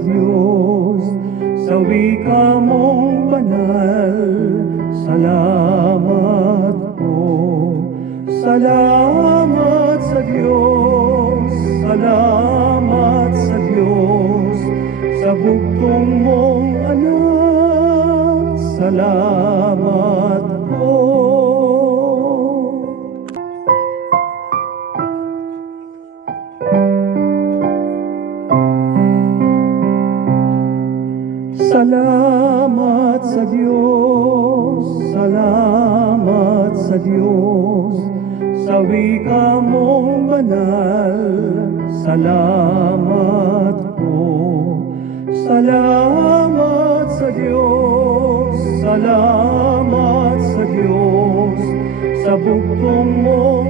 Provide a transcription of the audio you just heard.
Diyos, sa wika mong banal. Salamat po, salamat sa Diyos, salamat sa Diyos, sa bugtong mong anak, salamat po. Salamat sa Diyos, salamat sa Diyos, sa wika mong banal. Salamat po, salamat sa Diyos, salamat sa Diyos, sa bugtong mong